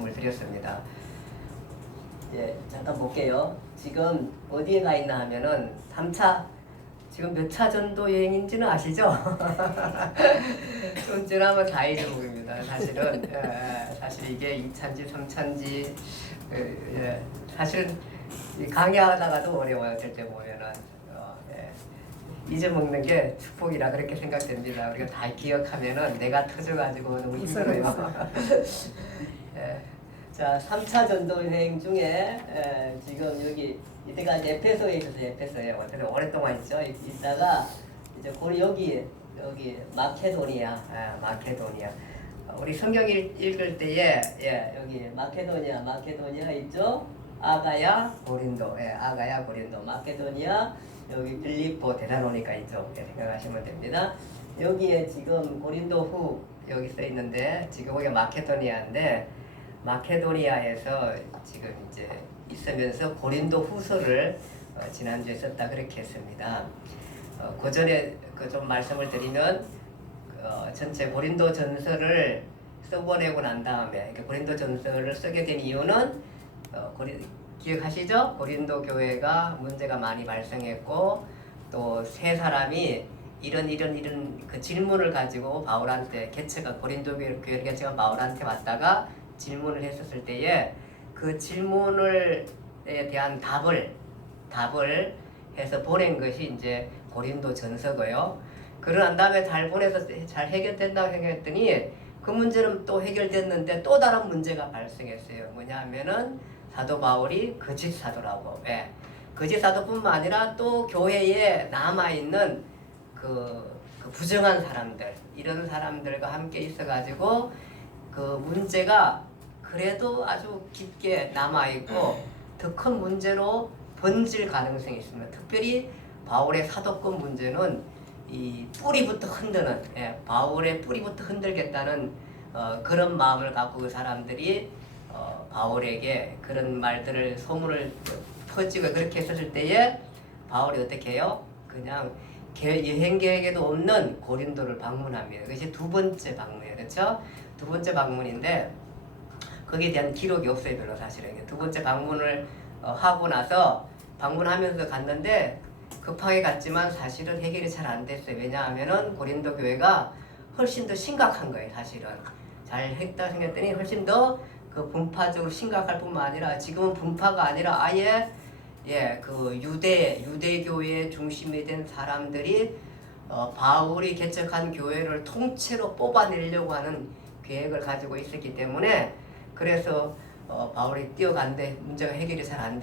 말씀을 드렸습니다. 예, 잠깐 볼게요. 지금 어디에 가 있나 하면은 3차, 지금 몇 차 전도 여행인지는 아시죠? 좀 지나면 다 잊어먹습니다. 사실은 사실 이게 2차인지 3차인지 예, 사실 강의하다가도 어려워요. 어쩔 때 보면은 예, 잊어먹는 게 축복이라 그렇게 생각됩니다. 우리가 다 기억하면은 내가 터져가지고 너무 힘들어요. 예. 자, 3차 전도 여행 중에 지금 여기 이때까지 에페소에 있었어요. 에페소에 오랫동안 있죠. 있다가 이제 여기 마케도니아, 마케도니아. 우리 성경 읽을 때에 여기 마케도니아 있죠. 아가야, 고린도, 아가야, 고린도, 마케도니아, 여기 빌립보, 데살로니가 있죠. 생각하시면 됩니다. 여기에 지금 고린도 후 여기 써 있는데 지금 거기가 마케도니아인데. 마케도니아에서 지금 이제 있으면서 고린도 후서를 지난주에 썼다 그렇게 했습니다. 그 전에 좀 말씀을 드리면 전체 고린도 전서를 써보내고 난 다음에 고린도 전서를 쓰게 된 이유는 기억하시죠? 고린도 교회가 문제가 많이 발생했고 또 세 사람이 이런 그 질문을 가지고 바울한테 고린도 교회 개체가 바울한테 왔다가 질문을 했었을 때에 그 질문에 대한 답을 해서 보낸 것이 이제 고린도 전서고요. 그러고 다음에 잘 보내서 잘 해결된다고 생각했더니 그 문제는 또 해결됐는데 또 다른 문제가 발생했어요. 뭐냐 하면은 사도 바울이 거짓 사도라고. 거짓 사도뿐만 아니라 또 교회에 남아있는 그 부정한 사람들, 이런 사람들과 함께 있어가지고 그 문제가 그래도 아주 깊게 남아있고 더 큰 문제로 번질 가능성이 있습니다. 특별히 바울의 사도권 문제는 이 뿌리부터 흔드는, 바울의 뿌리부터 흔들겠다는 그런 마음을 갖고 그 사람들이 바울에게 그런 말들을 소문을 퍼지고 그렇게 했었을 때에 바울이 어떻게 해요? 그냥 여행 계획에도 없는 고린도를 방문합니다. 그것이 두 번째 방문이에요. 그렇죠? 두 번째 방문인데 거기에 대한 기록이 없어요. 별로 사실은. 두 번째 방문을 하고 나서 방문하면서 갔는데 급하게 갔지만 사실은 해결이 잘 안 됐어요. 왜냐하면은 고린도 교회가 훨씬 더 심각한 거예요. 사실은. 잘 했다 생각했더니 훨씬 더 그 분파적으로 심각할 뿐만 아니라 지금은 분파가 아니라 아예 그 유대교회의 중심이 된 사람들이 바울이 개척한 교회를 통째로 뽑아내려고 하는 계획을 가지고 있었기 때문에 그래서 바울이 뛰어간데 문제가 해결이 잘 안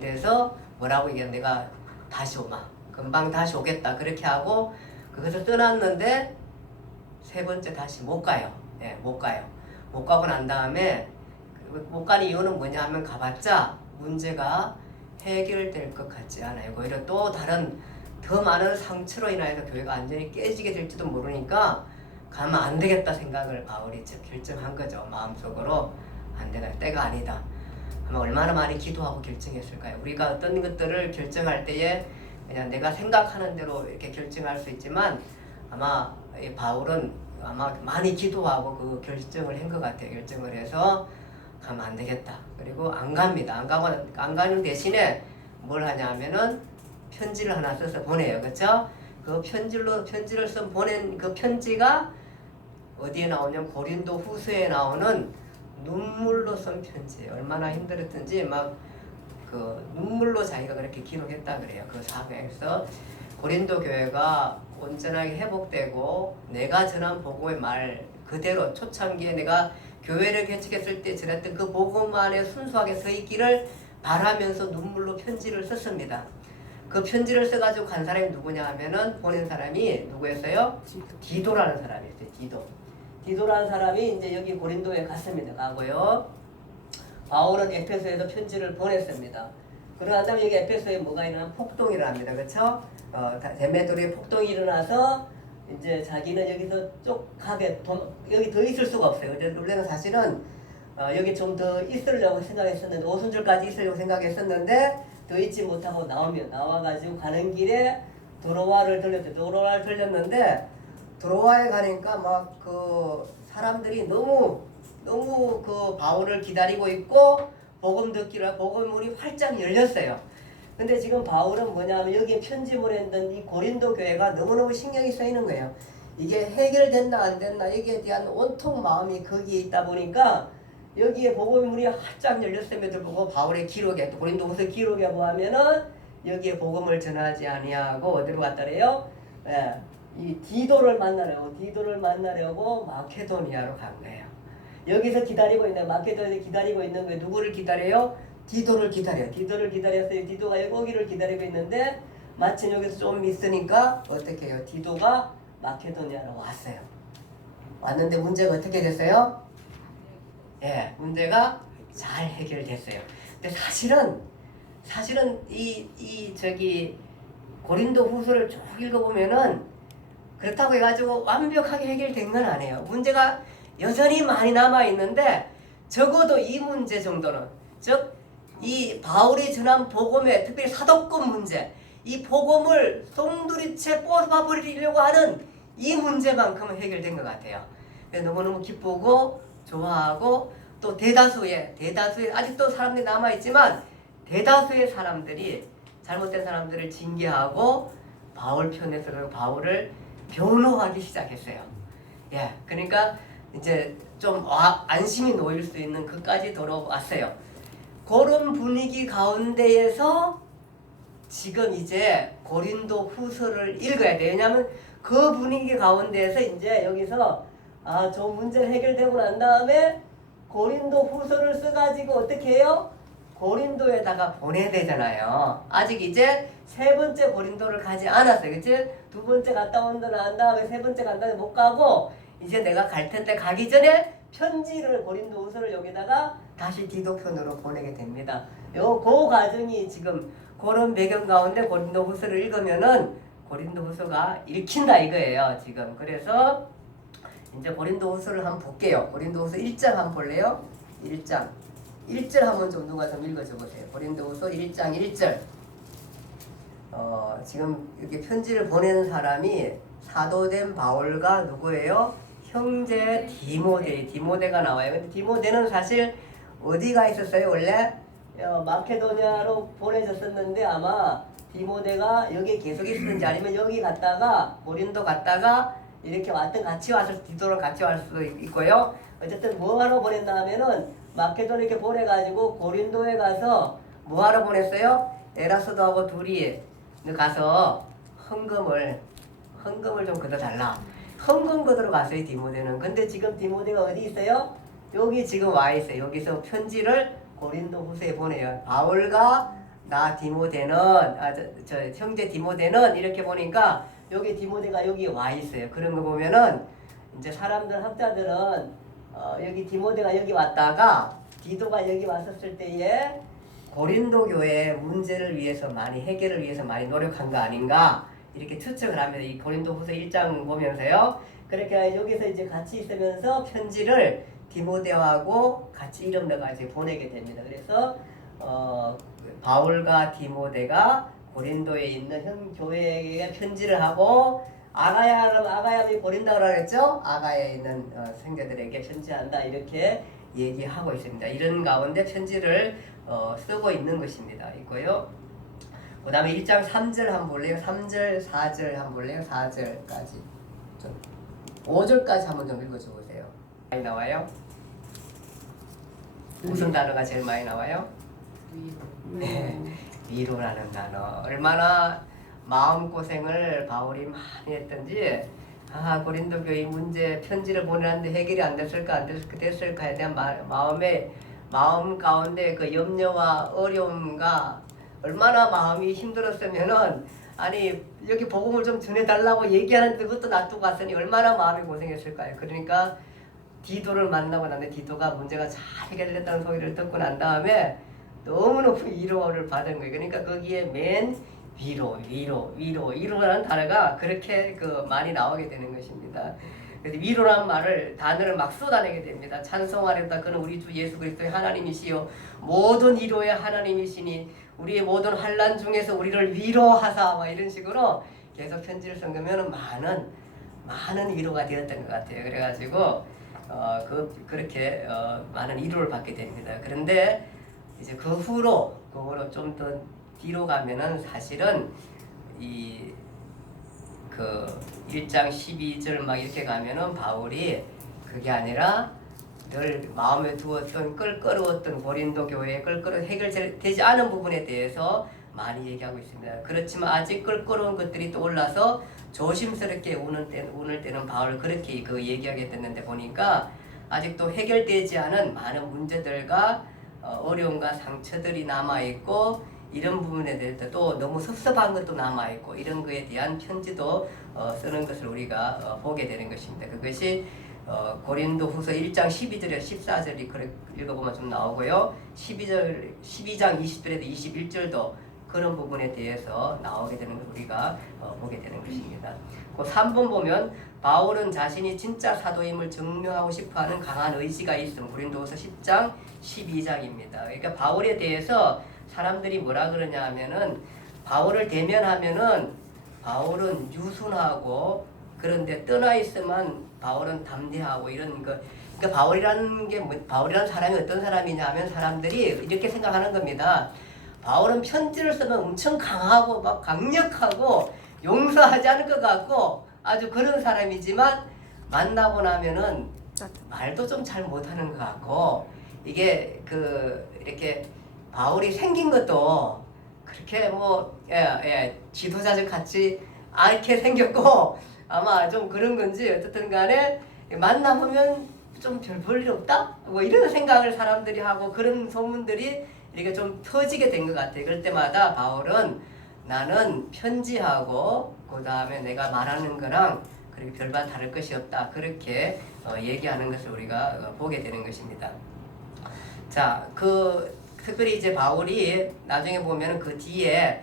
돼서 뭐라고 얘기해 내가 다시 오마 금방 다시 오겠다 그렇게 하고 그것을 떠났는데 세 번째 다시 못 가요. 못 가요. 못 가고 난 다음에 못 가는 이유는 뭐냐 하면 가봤자 문제가 해결될 것 같지 않아요. 오히려 또 다른 더 많은 상처로 인하여서 교회가 완전히 깨지게 될지도 모르니까 가면 안 되겠다 생각을 바울이 결정한 거죠. 마음속으로 안 되나 때가 아니다. 아마 얼마나 많이 기도하고 결정했을까요? 우리가 어떤 것들을 결정할 때에 그냥 내가 생각하는 대로 이렇게 결정할 수 있지만 아마 바울은 아마 많이 기도하고 그 결정을 한 것 같아요. 결정을 해서 가면 안 되겠다. 그리고 안 갑니다. 안 가는 대신에 뭘 하냐면은 편지를 하나 써서 보내요. 그렇죠? 그 편지를 써 보낸 그 편지가 어디에 나오냐면 고린도 후서에 나오는 눈물로 쓴 편지예요. 얼마나 힘들었든지 막 그 눈물로 자기가 그렇게 기록했다 그래요. 그 사회에서 고린도 교회가 온전하게 회복되고 내가 전한 복음의 말 그대로 초창기에 내가 교회를 개척했을 때 전했던 그 복음 안에 순수하게 서 있기를 바라면서 눈물로 편지를 썼습니다. 그 편지를 써가지고 간 사람이 누구냐 하면은 보낸 사람이 누구였어요? 디도라는 사람이 있어요. 디도라는 사람이 이제 여기 고린도에 갔습니다. 가고요. 바울은 에페소에서 편지를 보냈습니다. 그러고 난 다음에 여기 에페소에 뭐가 일어나면 폭동이 합니다. 그렇죠? 데메드로의 폭동이 일어나서 이제 자기는 여기서 쪽하게 여기 더 있을 수가 없어요. 원래는 사실은 여기 좀 더 있으려고 생각했었는데 오순절까지 있으려고 생각했었는데 더 있지 못하고 나와가지고 가는 길에 도로와를 들렸는데 도로와에 가니까 막 그 사람들이 너무 너무 그 바울을 기다리고 있고 복음 듣기로 복음문이 활짝 열렸어요. 근데 지금 바울은 뭐냐면 여기에 편집을 했던 이 고린도 교회가 너무너무 신경이 쓰이는 거예요. 이게 해결됐나 안 됐나 여기에 대한 온통 마음이 거기에 있다 보니까 여기에 복음문이 활짝 열렸음에도 불구하고 바울의 기록에 또 고린도후서 기록에 보면은 여기에 복음을 전하지 아니하고 어디로 갔다래요? 예, 이 디도를 만나려고 마케도니아로 간 거예요. 여기서 기다리고 있는 마케도니아에서 기다리고 있는 게 누구를 기다려요? 디도를 기다려요. 디도를 기다렸어요. 디도가 여기를 기다리고 있는데 마침 여기서 좀 있으니까 어떻게 해요? 디도가 마케도니아로 왔어요. 왔는데 문제가 어떻게 됐어요? 예, 문제가 잘 해결됐어요. 근데 사실은 저기 고린도 후서를 쭉 읽어보면은 그렇다고 해가지고 완벽하게 해결된 건 아니에요. 문제가 여전히 많이 남아있는데 적어도 이 문제 정도는, 즉 이 바울이 전한 복음의 특별히 사도권 문제, 이 복음을 송두리째 뽑아버리려고 하는 이 문제만큼은 해결된 것 같아요. 그래서 너무너무 기쁘고 좋아하고 또 대다수의 아직도 사람들이 남아있지만 대다수의 사람들이 잘못된 사람들을 징계하고 바울 편에 서서 바울을 변호하기 시작했어요. 예, 그러니까 이제 좀 안심이 놓일 수 있는 그까지 돌아왔어요. 그런 분위기 가운데에서 지금 이제 고린도 후서를 읽어야 돼요. 왜냐하면 그 분위기 가운데에서 이제 여기서 저 문제를 해결되고 난 다음에 고린도 후서를 써가지고 어떻게 해요? 고린도에다가 보내야 되잖아요. 아직 이제 세 번째 고린도를 가지 않았어요. 그치? 두 번째 갔다 온다 난 다음에 세 번째 간다고 못 가고 이제 내가 갈 텐데 가기 전에 편지를 고린도 후서를 여기다가 다시 디도 편으로 보내게 됩니다. 그 과정이 지금 그런 배경 가운데 고린도 후서를 읽으면은 고린도 후서가 읽힌다 이거예요. 지금 그래서 이제 고린도 후서를 한번 볼게요. 고린도 후서 1장 한번 볼래요? 1장 1절 한번 좀 누가 좀 읽어줘 보세요. 고린도 후서 1장 1절. 지금 이렇게 편지를 보내는 사람이 사도된 바울과 누구예요? 형제 디모데가 나와요. 근데 디모데는 사실 어디가 있었어요? 원래 마케도니아로 보내졌었는데 아마 디모데가 여기 계속 있었는지 아니면 여기 갔다가 고린도 갔다가 이렇게 같이 와서 디도로 같이 갈 수도 있고요. 어쨌든 뭐하러 보냈나 하면은 마케도니아 이렇게 보내가지고 고린도에 가서 뭐하러 보냈어요? 에라스도하고 둘이 가서 헌금을 좀 걷어달라. 헌금 걷으러 갔어요, 디모데는. 근데 지금 디모데가 어디 있어요? 여기 지금 와 있어요. 여기서 편지를 고린도 후서에 보내요. 바울과 나 디모데는 저 형제 디모데는 이렇게 보니까 여기 디모데가 여기 와 있어요. 그런 거 보면은 이제 학자들은 여기 디모데가 여기 왔다가 디도가 여기 왔었을 때에 고린도 교회의 문제를 위해서 해결을 위해서 많이 노력한 거 아닌가 이렇게 추측을 합니다. 이 고린도 후서 1장 보면서요. 그러니까 여기서 이제 같이 있으면서 편지를 디모데하고 같이 이름 넣어가지고 보내게 됩니다. 그래서 바울과 디모데가 고린도에 있는 현 교회에 편지를 하고 아가야이 고린다고 그랬죠? 아가야에 있는 성도들에게 편지한다 이렇게 얘기하고 있습니다. 이런 가운데 편지를 쓰고 있는 것입니다. 있고요. 그 다음에 1장 3절 한번 볼래요? 3절, 4절 한번 볼래요? 4절까지. 5절까지 한번 좀 읽어줘 보세요. 많이 나와요? 무슨 단어가 제일 많이 나와요? 네, 위로라는 단어. 얼마나 마음고생을 바울이 많이 했던지 고린도 교회 문제 편지를 보내는데 해결이 안 됐을까에 대한 마음 가운데 그 염려와 어려움과 얼마나 마음이 힘들었으면은 여기 복음을 좀 전해달라고 얘기하는데 그것도 놔두고 갔으니 얼마나 마음이 고생했을까요. 그러니까 디도를 만나고 나는데 디도가 문제가 잘 해결됐다는 소리를 듣고 난 다음에 너무너무 위로를 받은 거예요. 그러니까 거기에 맨 위로라는 단어가 그렇게 많이 나오게 되는 것입니다. 그래서 위로라는 단어를 막 쏟아내게 됩니다. 찬송하렵다. 그는 우리 주 예수 그리스도의 하나님이시요 모든 위로의 하나님이시니 우리의 모든 환난 중에서 우리를 위로하사 이런 식으로 계속 편지를 써가면 많은 위로가 되었던 것 같아요. 그래가지고 그렇게 많은 위로를 받게 됩니다. 그런데 이제 그 후로 좀 더 뒤로 가면은 사실은 그 1장 12절 막 이렇게 가면은 바울이 그게 아니라 늘 마음에 두었던 껄끄러웠던 고린도 교회의 해결되지 않은 부분에 대해서 많이 얘기하고 있습니다. 그렇지만 아직 껄끄러운 것들이 떠올라서 조심스럽게 우는 때는 바울 그렇게 얘기하게 됐는데 보니까 아직도 해결되지 않은 많은 문제들과 어려움과 상처들이 남아있고 이런 부분에 대해서 또 너무 섭섭한 것도 남아있고 이런 거에 대한 편지도 쓰는 것을 우리가 보게 되는 것입니다. 그것이 고린도 후서 1장 12절에 14절이 읽어보면 좀 나오고요. 12장 20절에도 21절도 그런 부분에 대해서 나오게 되는 걸 우리가 보게 되는 것입니다. 그 3번 보면 바울은 자신이 진짜 사도임을 증명하고 싶어하는 강한 의지가 있음. 고린도후서 10장 12장입니다. 그러니까 바울에 대해서 사람들이 뭐라 그러냐 하면은 바울을 대면하면은 바울은 유순하고 그런데 떠나 있으면 바울은 담대하고 이런 거. 그러니까 바울이라는 사람이 어떤 사람이냐 하면 사람들이 이렇게 생각하는 겁니다. 바울은 편지를 쓰면 엄청 강하고 막 강력하고 용서하지 않을 것 같고 아주 그런 사람이지만 만나고 나면은 말도 좀 잘 못하는 것 같고 이게 이렇게 바울이 생긴 것도 그렇게 지도자적 같이 않게 생겼고 아마 좀 그런 건지 어떻든 간에 만나보면 좀 별 볼 일 없다? 뭐 이런 생각을 사람들이 하고 그런 소문들이 이렇게 좀 터지게 된 것 같아요. 그럴 때마다 바울은 나는 편지하고 그 다음에 내가 말하는 거랑 그렇게 별반 다를 것이 없다. 그렇게 얘기하는 것을 우리가 보게 되는 것입니다. 자, 특별히 이제 바울이 나중에 보면 그 뒤에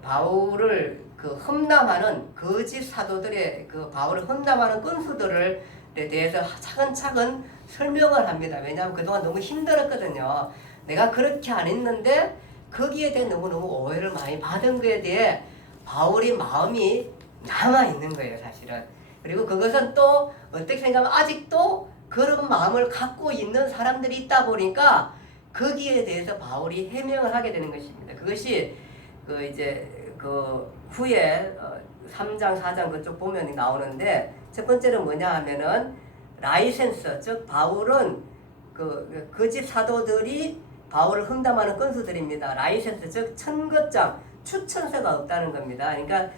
바울을 험담하는 거짓 사도들의 바울을 험담하는 건수들에 대해서 차근차근 설명을 합니다. 왜냐하면 그동안 너무 힘들었거든요. 내가 그렇게 안 했는데 거기에 대해 너무너무 오해를 많이 받은 거에 대해 바울이 마음이 남아있는 거예요, 사실은. 그리고 그것은 또 어떻게 생각하면 아직도 그런 마음을 갖고 있는 사람들이 있다 보니까 거기에 대해서 바울이 해명을 하게 되는 것입니다. 그것이 후에 3장, 4장 그쪽 보면 나오는데 첫 번째는 뭐냐 하면은 라이센스, 즉 바울은 거짓 사도들이 바울을 험담하는 건수들입니다. 라이센스, 즉 천거장, 추천서가 없다는 겁니다. 그러니까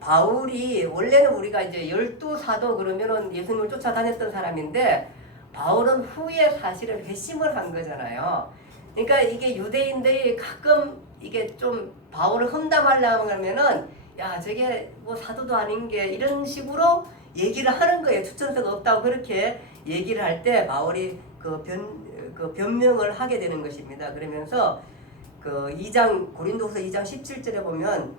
바울이 원래는 우리가 이제 12사도 그러면은 예수님을 쫓아다녔던 사람인데 바울은 후에 사실은 회심을 한 거잖아요. 그러니까 이게 유대인들이 가끔 이게 좀 바울을 험담하려고 하면은 야 저게 뭐 사도도 아닌 게 이런 식으로 얘기를 하는 거예요. 추천서가 없다고 그렇게 얘기를 할 때 바울이 변명을 하게 되는 것입니다. 그러면서 고린도후서 2장 17절에 보면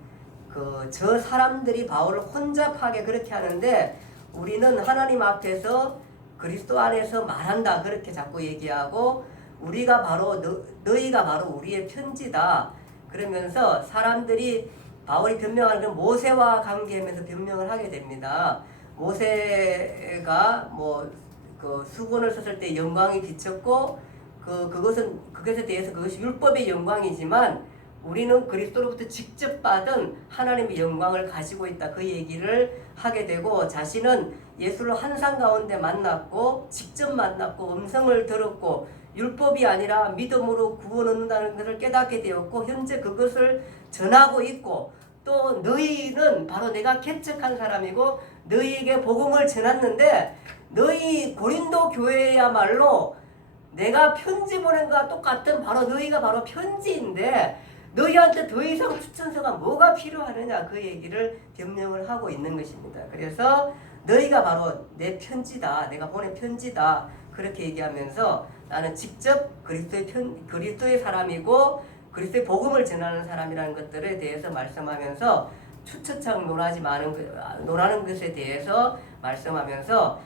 저 사람들이 바울을 혼잡하게 그렇게 하는데 우리는 하나님 앞에서 그리스도 안에서 말한다 그렇게 자꾸 얘기하고 우리가 바로 너희가 바로 우리의 편지다. 그러면서 사람들이 바울이 변명하는 건 모세와 관계하면서 변명을 하게 됩니다. 모세가 수건을 썼을 때 영광이 비쳤고 그것에 대해서 그것이 율법의 영광이지만 우리는 그리스도로부터 직접 받은 하나님의 영광을 가지고 있다. 그 얘기를 하게 되고 자신은 예수를 환상 가운데 만났고 직접 만났고 음성을 들었고 율법이 아니라 믿음으로 구원 얻는다는 것을 깨닫게 되었고 현재 그것을 전하고 있고 또 너희는 바로 내가 개척한 사람이고 너희에게 복음을 전했는데 너희 고린도 교회야말로 내가 편지 보낸 것과 똑같은 바로 너희가 바로 편지인데 너희한테 더 이상 추천서가 뭐가 필요하느냐 그 얘기를 변명을 하고 있는 것입니다. 그래서 너희가 바로 내 편지다. 내가 보낸 편지다. 그렇게 얘기하면서 나는 직접 그리스도의 사람이고 그리스도의 복음을 전하는 사람이라는 것들에 대해서 말씀하면서 추처참 논하는 것에 대해서 말씀하면서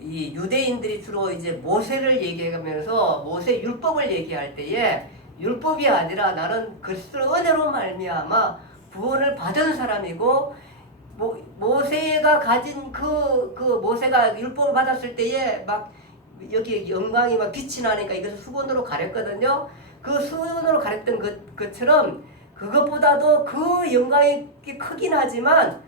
이 유대인들이 주로 이제 모세를 얘기하면서 모세 율법을 얘기할 때에 율법이 아니라 나는 그리스도의 은혜로 말미암아 구원을 받은 사람이고 모세가 가진 그 모세가 율법을 받았을 때에 막 여기 영광이 막 빛이 나니까 이것을 수건으로 가렸거든요. 그 수건으로 가렸던 것처럼 그것보다도 그 영광이 크긴 하지만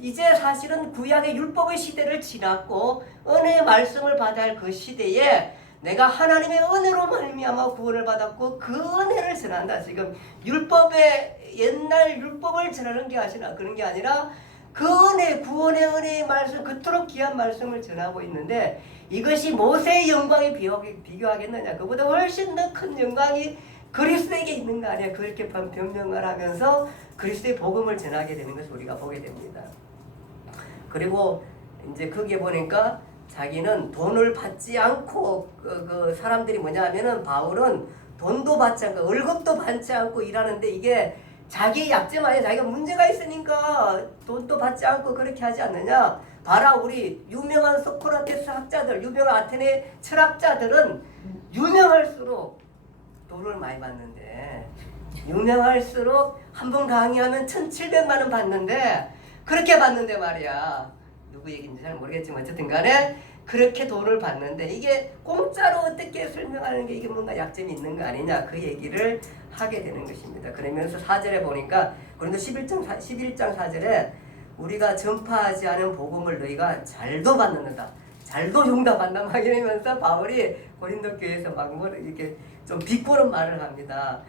이제 사실은 구약의 율법의 시대를 지났고 은혜의 말씀을 받아야 할 그 시대에 내가 하나님의 은혜로 말미암아 구원을 받았고 그 은혜를 전한다. 지금 율법의 옛날 율법을 전하는 게 아니라 그런 게 아니라 그 은혜, 구원의 은혜의 말씀, 그토록 귀한 말씀을 전하고 있는데 이것이 모세의 영광에 비교하겠느냐? 그보다 훨씬 더 큰 영광이 그리스도에게 있는 거 아니야? 그렇게 변명을 하면서 그리스도의 복음을 전하게 되는 것을 우리가 보게 됩니다. 그리고 이제 거기에 보니까 자기는 돈을 받지 않고 그 사람들이 뭐냐 하면은 바울은 돈도 받지 않고 월급도 받지 않고 일하는데 이게 자기의 약점 아니야. 자기가 문제가 있으니까 돈도 받지 않고 그렇게 하지 않느냐. 봐라, 우리 유명한 소크라테스 학자들, 유명한 아테네 철학자들은 유명할수록 돈을 많이 받는데 유명할수록 한 번 강의하면 1,700만 원 받는데 그렇게 받는데 말이야. 누구 얘기인지 잘 모르겠지만 어쨌든 간에 그렇게 돈을 받는데 이게 공짜로 어떻게 설명하는 게 이게 뭔가 약점이 있는 거 아니냐 그 얘기를 하게 되는 것입니다. 그러면서 4절에 보니까 고린도 11장 4절에 우리가 전파하지 않은 복음을 너희가 잘도 받는다. 잘도 용납한다 막 이러면서 바울이 고린도 교회에서 막 뭐 이렇게 좀 비꼬는 말을 합니다.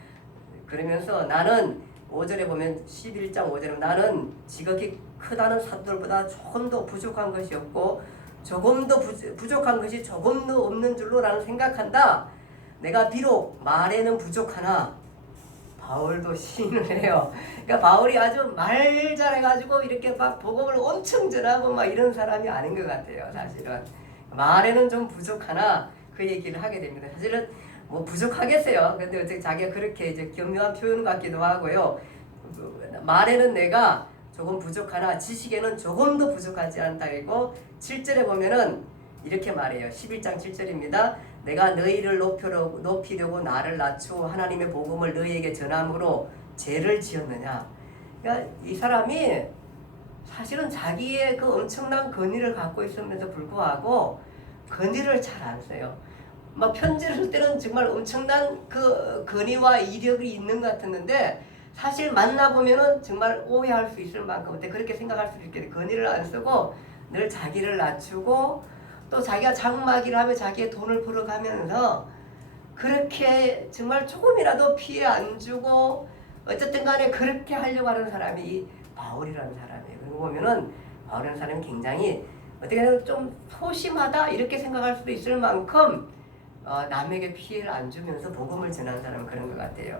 그러면서 나는 5절에 보면 11장 5절에 나는 지극히 크다는 사도들보다 조금 더 부족한 것이 없고 조금 더 부족한 것이 조금 더 없는 줄로 나는 생각한다. 내가 비록 말에는 부족하나 바울도 시인을 해요. 그러니까 바울이 아주 말 잘해가지고 이렇게 막 복음을 엄청 전하고 막 이런 사람이 아닌 것 같아요. 사실은 말에는 좀 부족하나 그 얘기를 하게 됩니다. 사실은 뭐 부족하겠어요. 근데 어떻게 자기가 그렇게 이제 교묘한 표현 같기도 하고요. 말에는 내가 조금 부족하나 지식에는 조금 더 부족하지 않다. 이고 7절에 보면은 이렇게 말해요. 11장 7절입니다. 내가 너희를 높이려고 나를 낮추고 하나님의 복음을 너희에게 전함으로 죄를 지었느냐. 그러니까 이 사람이 사실은 자기의 그 엄청난 권위를 갖고 있음에도 불구하고 권위를 잘 안 써요. 막 편지를 쓸 때는 정말 엄청난 그 권위와 이력이 있는 것 같았는데 사실 만나보면은 정말 오해할 수 있을 만큼 어때 그렇게 생각할 수 있게 권위를 안 쓰고 늘 자기를 낮추고 또 자기가 장막이를 하며 자기의 돈을 벌어가면서 그렇게 정말 조금이라도 피해 안 주고 어쨌든 간에 그렇게 하려고 하는 사람이 바울이라는 사람이에요. 그리고 보면은 바울이라는 사람이 굉장히 어떻게 보면 좀 소심하다 이렇게 생각할 수도 있을 만큼 남에게 피해를 안 주면서 복음을 전하는 사람은 그런 것 같아요.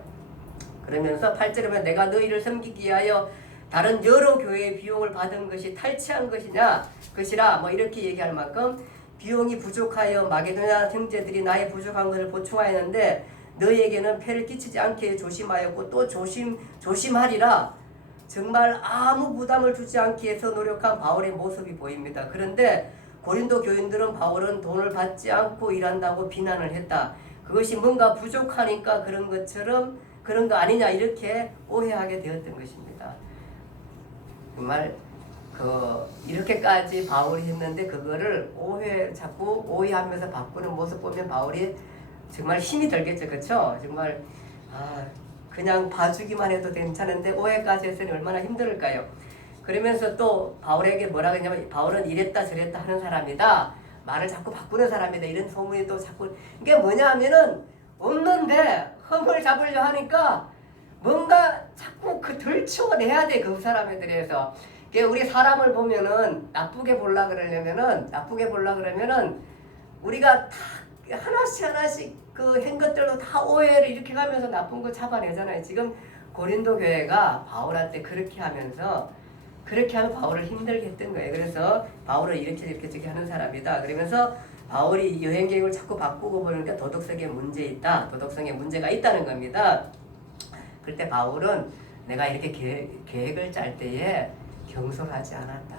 그러면서 8절에 보면 내가 너희를 섬기기 위하여 다른 여러 교회의 비용을 받은 것이 탈취한 것이라 뭐 이렇게 얘기할 만큼 비용이 부족하여 마게도냐 형제들이 나의 부족한 것을 보충하였는데 너희에게는 폐를 끼치지 않게 조심하였고 또 조심하리라. 정말 아무 부담을 주지 않기 위해서 노력한 바울의 모습이 보입니다. 그런데 고린도 교인들은 바울은 돈을 받지 않고 일한다고 비난을 했다. 그것이 뭔가 부족하니까 그런 것처럼 그런 거 아니냐 이렇게 오해하게 되었던 것입니다. 정말 이렇게까지 바울이 했는데 그거를 자꾸 오해하면서 바꾸는 모습 보면 바울이 정말 힘이 들겠죠. 그렇죠? 정말 그냥 봐주기만 해도 괜찮은데 오해까지 했으니 얼마나 힘들까요? 그러면서 또 바울에게 뭐라 그러냐면 바울은 이랬다 저랬다 하는 사람이다. 말을 자꾸 바꾸는 사람이다. 이런 소문이 또 자꾸 이게 뭐냐 하면은 없는데 흠을 잡으려 하니까 뭔가 자꾸 들춰내야 돼. 그 사람에 대해서. 우리 사람을 보면은 나쁘게 보려 그러면은 우리가 다 하나씩 그 한 것들로 다 오해를 이렇게 가면서 나쁜 거 잡아내잖아요. 지금 고린도 교회가 바울한테 그렇게 하면 바울을 힘들게 했던 거예요. 그래서 바울을 이렇게 저렇게 하는 사람이다. 그러면서 바울이 여행 계획을 자꾸 바꾸고 보니까 도덕성에 문제가 있다는 겁니다. 그럴 때 바울은 내가 이렇게 계획을 짤 때에 경솔하지 않았다.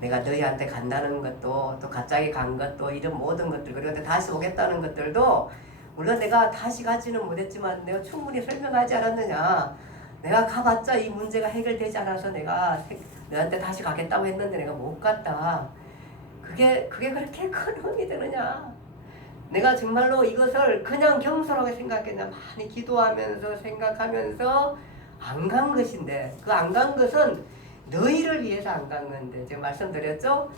내가 너희한테 간다는 것도 또 갑자기 간 것도 이런 모든 것들 그리고 다시 오겠다는 것들도 물론 내가 다시 가지는 못했지만 내가 충분히 설명하지 않았느냐. 내가 가봤자 이 문제가 해결되지 않아서 내가 너한테 다시 가겠다고 했는데 내가 못 갔다. 그게 그렇게 큰 흠이 되느냐. 내가 정말로 이것을 그냥 겸손하게 생각했나. 많이 기도하면서 생각하면서 안 간 것인데, 그 안 간 것은 너희를 위해서 안 간 건데, 제가 말씀드렸죠?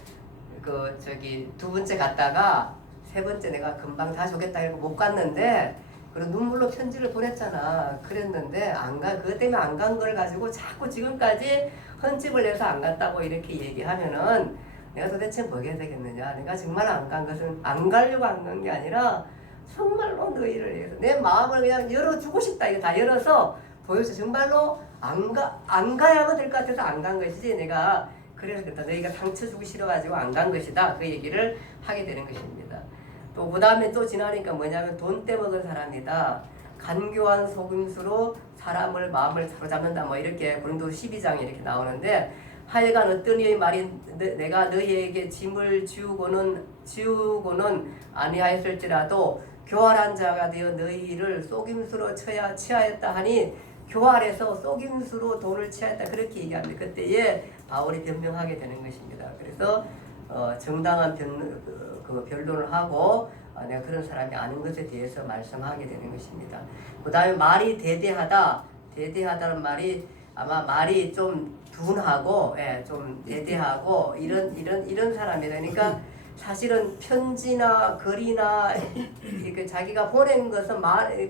두 번째 갔다가 세 번째 내가 금방 다시 오겠다 이러고 못 갔는데, 그리고 눈물로 편지를 보냈잖아. 그랬는데 그것 때문에 안 간 걸 가지고 자꾸 지금까지 헌집을 내서 안 갔다고 이렇게 얘기하면은 내가 도대체 뭐게 되겠느냐. 내가 정말 안 간 것은 안 가려고 안 간 게 아니라 정말로 너희를 위해서 내 마음을 그냥 열어주고 싶다. 이거 다 열어서 보여줘. 정말로 안 가야만 될 것 같아서 안 간 것이지. 내가 그래서 그렇다. 너희가 상처 주기 싫어가지고 안 간 것이다. 그 얘기를 하게 되는 것입니다. 또 그 다음에 또 지나니까 뭐냐면 돈 떼먹은 사람이다. 간교한 속임수로 사람을 마음을 사로잡는다. 뭐 이렇게 고린도서 12장에 이렇게 나오는데, 하여간 어떤 이의 말이 내가 너희에게 짐을 지우고는 아니하였을지라도 교활한 자가 되어 너희를 속임수로 취하였다 하니, 교활해서 속임수로 돈을 취하였다 그렇게 얘기합니다. 그때에 바울이 변명하게 되는 것입니다. 그래서 정당한 변론을 하고 내가 그런 사람이 아닌 것에 대해서 말씀하게 되는 것입니다. 그 다음에 말이 대대하다는 말이 아마 말이 좀 둔하고, 좀 대대하고 이런 사람이다. 그러니까 사실은 편지나 글이나 이렇게 자기가 보낸 것은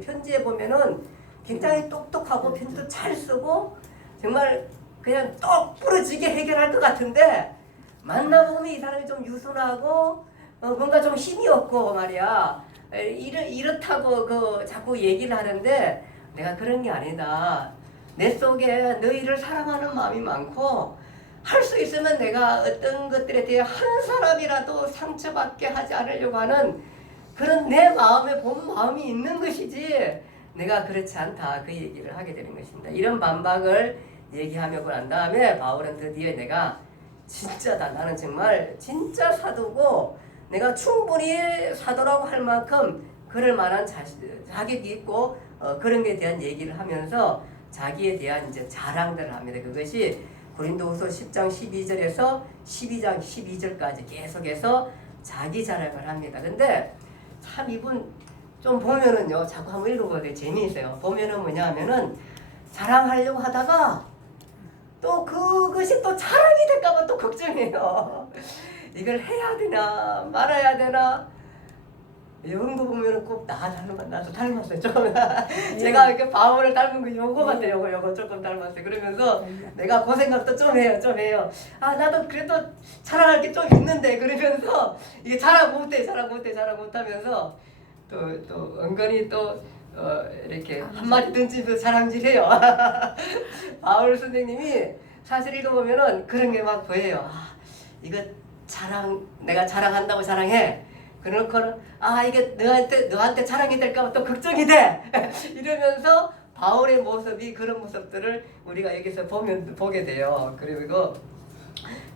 편지에 보면은 굉장히 똑똑하고 편지도 잘 쓰고 정말 그냥 똑 부러지게 해결할 것 같은데, 만나보면 이 사람이 좀 유순하고 뭔가 좀 힘이 없고 말이야. 이렇다고 자꾸 얘기를 하는데, 내가 그런 게 아니다. 내 속에 너희를 사랑하는 마음이 많고, 할 수 있으면 내가 어떤 것들에 대해 한 사람이라도 상처받게 하지 않으려고 하는 그런 내 마음에 본 마음이 있는 것이지, 내가 그렇지 않다. 그 얘기를 하게 되는 것입니다. 이런 반박을 얘기하고 난 다음에 바울은 드디어 내가 진짜다. 나는 정말 진짜 사도고 내가 충분히 사도라고 할 만큼 그럴 만한 자격이 있고, 그런 게 대한 얘기를 하면서 자기에 대한 이제 자랑들을 합니다. 그것이 고린도후서 10장 12절에서 12장 12절까지 계속해서 자기 자랑을 합니다. 근데 참 이분 좀 보면은요, 자꾸 한번 읽어보세요. 재미있어요. 보면은 뭐냐 하면은 자랑하려고 하다가 또 그것이 또 자랑이 될까봐 또 걱정해요. 이걸 해야 되나 말아야 되나. 이런 거 보면은 꼭 나도 닮았어요. 조금 제가 이렇게 바울을 닮은 거 요거 같아요. 요거 조금 닮았어요. 그러면서 내가 그 생각도 좀 해요. 아, 나도 그래도 자랑할 게 좀 있는데, 그러면서 이게 자랑 못하면서 또 은근히 또 이렇게 한마디 던지면서 자랑질해요. 바울 선생님이 사실 읽어보면은 그런 게 막 보여요. 아, 이거 내가 자랑한다고 자랑해. 그렇고는 이게 너한테 자랑이 될까봐 또 걱정이 돼. 이러면서 바울의 모습이 그런 모습들을 우리가 여기서 보게 돼요.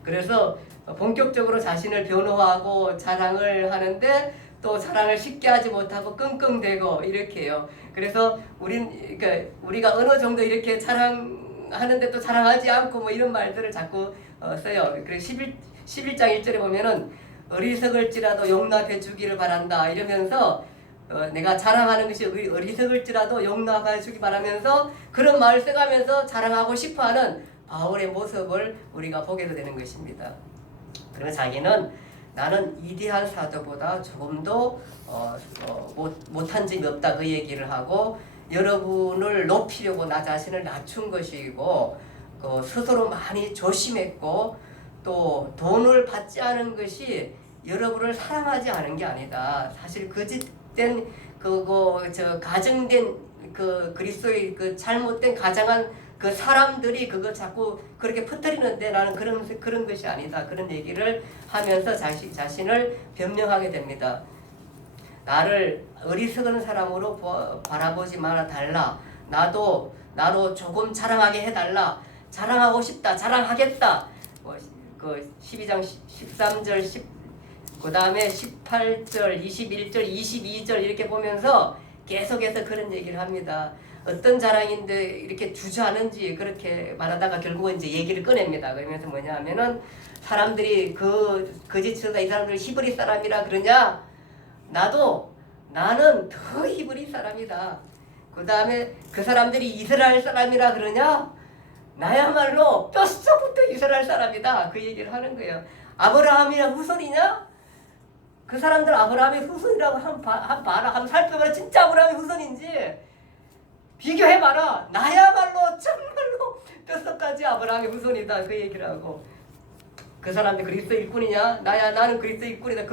그래서 본격적으로 자신을 변호하고 자랑을 하는데, 또 자랑을 쉽게 하지 못하고 끙끙대고 이렇게 해요. 그래서 우리가 어느 정도 이렇게 자랑하는데 또 자랑하지 않고 뭐 이런 말들을 자꾸 써요. 그래서 11장 1절에 보면은 어리석을지라도 용납해 주기를 바란다 이러면서, 내가 자랑하는 것이 어리석을지라도 용납해 주기 바라면서 그런 말을 써가면서 자랑하고 싶어하는 바울의 모습을 우리가 보게 되는 것입니다. 그러면 자기는 나는 이디한 사도보다 조금도 못한 점이 없다 그 얘기를 하고, 여러분을 높이려고 나 자신을 낮춘 것이고, 스스로 많이 조심했고, 또 돈을 받지 않은 것이 여러분을 사랑하지 않은 게 아니다. 사실 거짓된 가정된 그리스도의 잘못된 가장한 사람들이 그거 자꾸 그렇게 퍼뜨리는데 나는 그런 것이 아니다. 그런 얘기를 하면서 자신을 변명하게 됩니다. 나를 어리석은 사람으로 바라보지 말아 달라. 나로 조금 자랑하게 해달라. 자랑하고 싶다. 자랑하겠다. 12장 13절 그 다음에 18절 21절 22절 이렇게 보면서 계속해서 그런 얘기를 합니다. 어떤 자랑인데 이렇게 주저하는지 그렇게 말하다가 결국은 이제 얘기를 꺼냅니다. 그러면서 뭐냐 하면은 사람들이 그 거짓으로다 이 사람들 히브리 사람이라 그러냐? 나는 더 히브리 사람이다. 그 다음에 그 사람들이 이스라엘 사람이라 그러냐? 나야말로 뼛속부터 이스라엘 사람이다. 그 얘기를 하는 거예요. 아브라함이랑 후손이냐? 그 사람들 아브라함의 후손이라고 한번 살펴봐라. 진짜 아브라함의 후손인지 비교해봐라. 나야말로 정말로 뼛속까지 아브라함의 후손이다. 그 얘기를 하고 그 사람들 그리스도 일꾼이냐? 나는 그리스도 일꾼이다.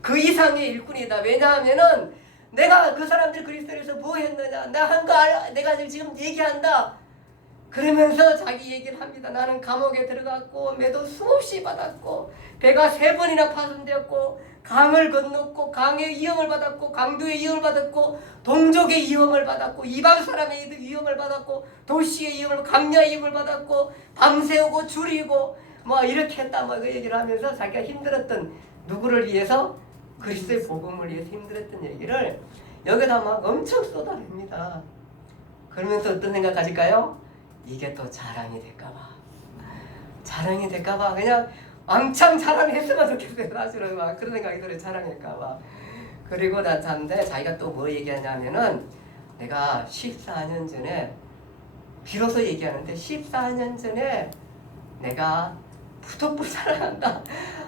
그 이상의 일꾼이다. 왜냐하면은 내가 그 사람들 그리스도에서 뭐 했느냐? 내가 지금 얘기한다. 그러면서 자기 얘기를 합니다. 나는 감옥에 들어갔고 매도 수없이 받았고 배가 3번이나 파손되었고 강을 건넜고 강의 위험을 받았고 강도의 위험을 받았고 동족의 위험을 받았고 이방 사람의 위험을 받았고 도시의 위험을 강야의 위험을 받았고 밤새우고 줄이고 뭐 이렇게 했다 뭐 그 얘기를 하면서 자기가 힘들었던 누구를 위해서 그리스도의 복음을 위해서 힘들었던 얘기를 여기다 막 엄청 쏟아냅니다. 그러면서 어떤 생각 가질까요? 이게 또 자랑이 될까봐. 자랑이 될까봐 그냥 왕창 자랑했으면 좋겠어요. 사실은 막 그런 생각이 들어요. 자랑할까봐. 그리고 나타났는데 자기가 또 뭐 얘기하냐면은 내가 14년 전에 비로소 얘기하는데 14년 전에 내가 부득불 사랑한다.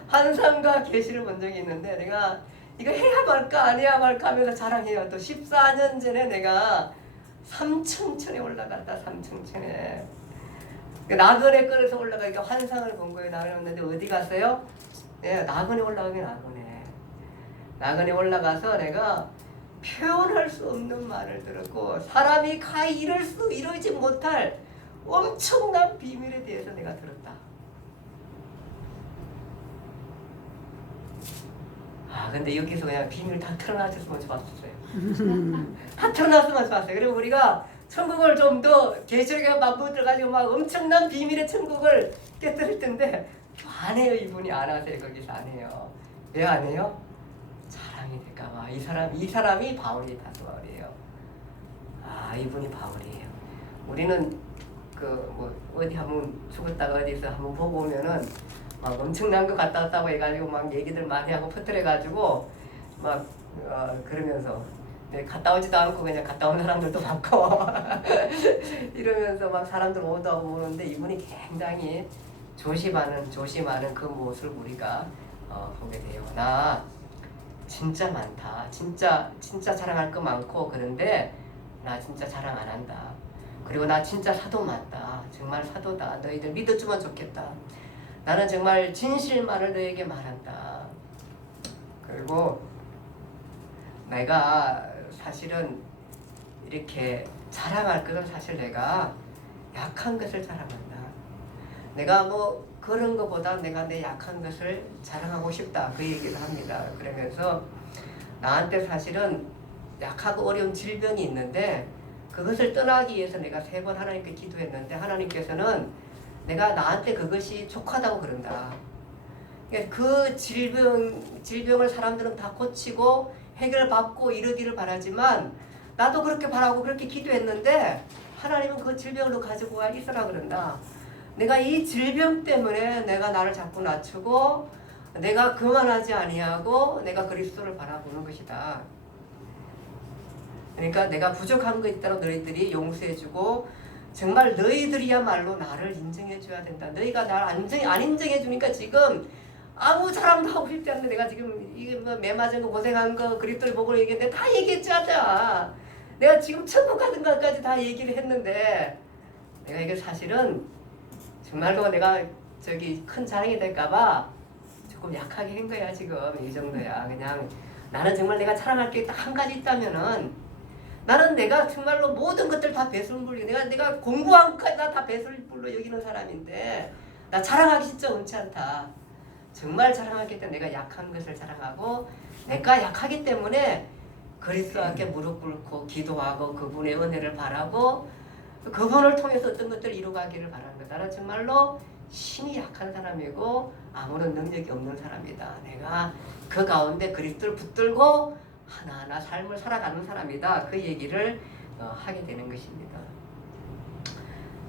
한상과 계시를 본 적이 있는데 내가 이거 해야 말까 안 해야 말까 하면서 자랑해요. 또 14년 전에 내가 삼층천에 올라갔다. 삼층천에 나그네 끌어서 올라가니까 환상을 본 거예요. 나그네 어디 갔어요? 네, 나그네 올라가긴 나그네 올라가서 내가 표현할 수 없는 말을 들었고 사람이 가히 이루지 못할 엄청난 비밀에 대해서 내가 들었다. 근데 여기서 그냥 비밀 다 털어놨으면 좋았어요. 다 털어놨으면 좋았어요. 그리고 우리가 천국을 좀 더 계시록에 맞붙어 들어가지고 막 엄청난 비밀의 천국을 깨뜨릴 텐데 안 해요. 이분이 안 하세요. 거기서 안 해요. 왜 안 해요? 자랑이 될까봐. 이 사람이 바울이 바울이에요. 이분이 바울이에요. 우리는 어디 한번 죽었다가 어디서 한번 보고 오면은 막 엄청난 거 갔다 왔다고 해가지고 막 얘기들 많이 하고 퍼뜨려가지고 막 그러면서 갔다 오지도 않고 그냥 갔다 온 사람들도 많고 이러면서 막 사람들 오는데 이분이 굉장히 조심하는 그 모습을 우리가 보게 돼요. 나 진짜 많다. 진짜 자랑할 거 많고 그런데 나 진짜 자랑 안 한다. 그리고 나 진짜 사도 맞다. 정말 사도다. 너희들 믿어주면 좋겠다. 나는 정말 진실만을 너에게 말한다. 그리고 내가 사실은 이렇게 자랑할 것은 사실 내가 약한 것을 자랑한다. 내가 뭐 그런 것보다 내가 내 약한 것을 자랑하고 싶다. 그 얘기를 합니다. 그러면서 나한테 사실은 약하고 어려운 질병이 있는데 그것을 떠나기 위해서 내가 3번 하나님께 기도했는데 하나님께서는 내가 나한테 그것이 족하다고 그런다. 그 질병을 사람들은 다 고치고 해결받고 이러기를 바라지만 나도 그렇게 바라고 그렇게 기도했는데 하나님은 그 질병을 가지고 와 있어라 그런다. 내가 이 질병 때문에 내가 나를 자꾸 낮추고 내가 그만하지 아니하고 내가 그리스도를 바라보는 것이다. 그러니까 내가 부족한 거 있다고 너희들이 용서해주고 정말 너희들이야말로 나를 인정해줘야 된다. 너희가 나를 안 인정해주니까 지금 아무 사람도 하고 싶지 않는데 내가 지금 이게 뭐 매 맞은 거 고생한 거 그리스도를 보고 얘기했는데 다 얘기했잖아. 내가 지금 천국 가는 것까지 다 얘기를 했는데 내가 이게 사실은 정말로 내가 큰 자랑이 될까봐 조금 약하게 한 거야. 지금 이 정도야. 그냥 나는 정말 내가 자랑할 게 딱 한 가지 있다면은 나는 내가 정말로 모든 것들 다 배설물로 내가 공부한 것까지 다 배설물로 여기는 사람인데 나 자랑하기 진짜 원치 않다. 정말 자랑하기 때문에 내가 약한 것을 자랑하고 내가 약하기 때문에 그리스도와 함께 무릎 꿇고 기도하고 그분의 은혜를 바라고 그분을 통해서 어떤 것들을 이루가기를 바라는 거다. 나는 정말로 심히 약한 사람이고 아무런 능력이 없는 사람이다. 내가 그 가운데 그리스도를 붙들고 하나하나 삶을 살아가는 사람이다. 그 얘기를 하게 되는 것입니다.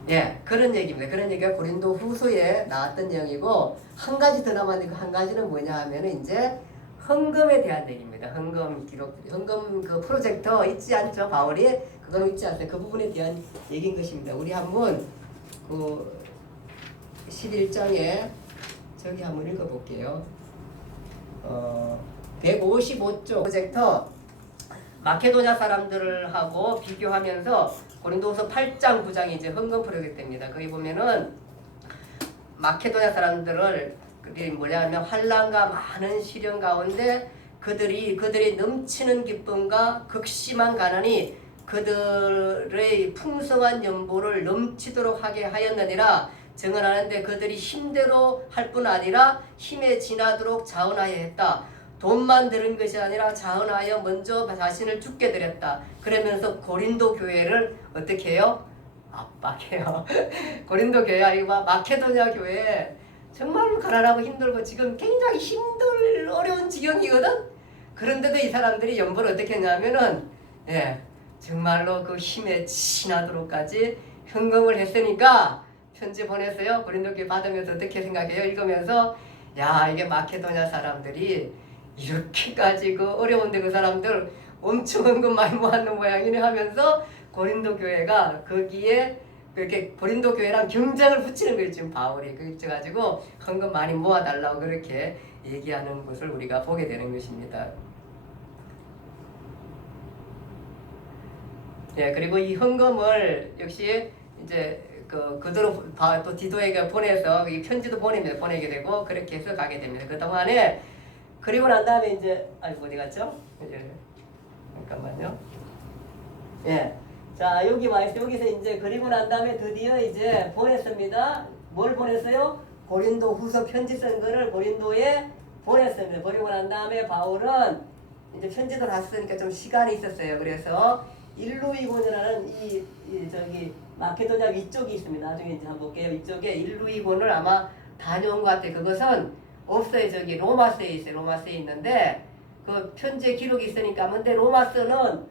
예, 그런 얘기입니다. 그런 얘기가 고린도 후서에 나왔던 내용이고, 한 가지 더 남았는데 그 한 가지는 뭐냐 하면은 이제 헌금에 대한 얘기입니다. 헌금 기록들이, 헌금 그 프로젝트 있지 않죠? 바울이 그거는 있지 않아요. 그 부분에 대한 얘기인 것입니다. 우리 한번 그 11장에 저기 한번 읽어볼게요. 155쪽 프로젝트 마케도냐 사람들하고 비교하면서 고린도후서 8장 9장이 이제 헌금 프로젝트입니다. 거기 보면은 마케도냐 사람들을 그게 뭐냐면 환난과 많은 시련 가운데 그들이 넘치는 기쁨과 극심한 가난이 그들의 풍성한 연보를 넘치도록 하게 하였느니라 증언하는데 그들이 힘대로 할 뿐 아니라 힘에 지나도록 자원하여 했다. 돈만 들은 것이 아니라 자원하여 먼저 자신을 죽게 드렸다. 그러면서 고린도 교회를 어떻게 해요? 압박해요. 고린도 교회 아니고 마케도냐 교회 정말로 가난하고 힘들고 지금 굉장히 어려운 지경이거든. 그런데도 이 사람들이 연보를 어떻게 했냐면은 정말로 그 힘에 지나도록까지 헌금을 했으니까 편지 보냈어요. 고린도 교회 받으면서 어떻게 생각해요? 읽으면서 야, 이게 마케도냐 사람들이 이렇게까지 그 어려운데 그 사람들 엄청 헌금 많이 모았는 모양이네 하면서 고린도 교회가 거기에 그렇게 고린도 교회랑 경쟁을 붙이는 거예요. 지금 바울이 그래가지고 헌금 많이 모아달라고 그렇게 얘기하는 것을 우리가 보게 되는 것입니다. 예, 그리고 이 헌금을 역시 이제 그대로 또 디도에게 보내서 이 편지도 보내게 되고 그렇게 해서 가게 됩니다. 그 동안에 그리고 난 다음에 이제 어디 갔죠? 이제 잠깐만요. 예. 자, 여기 와 있어요. 여기서 이제 그리고 난 다음에 드디어 이제 보냈습니다. 뭘 보냈어요? 고린도 후서 편지 쓴 거를 고린도에 보냈습니다. 그리고 난 다음에 바울은 이제 편지도 다 쓰니까 좀 시간이 있었어요. 그래서 일루이곤이라는 저기 마케도냐 위쪽이 있습니다. 나중에 이제 한번 볼게요. 이쪽에 일루이곤을 아마 다녀온 것 같아요. 그것은 없어요. 저기 로마서에 있어요. 로마서에 있는데 그 편지에 기록이 있으니까. 근데 로마서는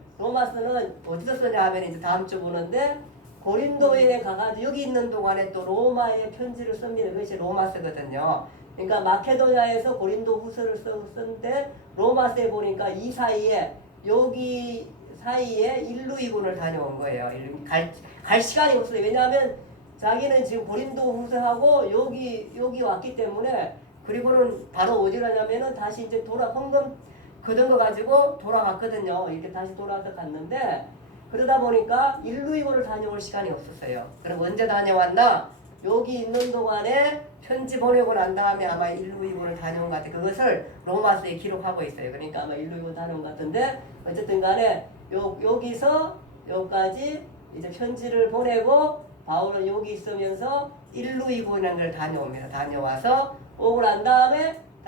어디서 쓰냐 하면 이제 다음 주 보는데 고린도에 가가지고 여기 있는 동안에 또 로마에 편지를 씁니다. 그것이 로마서거든요. 그러니까 마케도냐에서 고린도 후서를 쓴데 로마서에 보니까 이 사이에 여기 사이에 일루이곤을 다녀온 거예요. 갈 시간이 없어요. 왜냐하면 자기는 지금 고린도 후서하고 여기 왔기 때문에 그리고는 바로 어디 가냐면은 다시 이제 헌금 거둔 거 가지고 돌아갔거든요. 이렇게 다시 돌아서 갔는데 그러다 보니까 일루이곤을 다녀올 시간이 없었어요. 그럼 언제 다녀왔나? 여기 있는 동안에 편지 보내고 난 다음에 아마 일루이곤을 다녀온 것 같아요. 그것을 로마서에 기록하고 있어요. 그러니까 아마 일루이곤 다녀온 것 같은데 어쨌든 간에 여기서 여기까지 이제 편지를 보내고 바울은 여기 있으면서 일루이곤을 다녀옵니다. 다녀와서 오고 난 다음에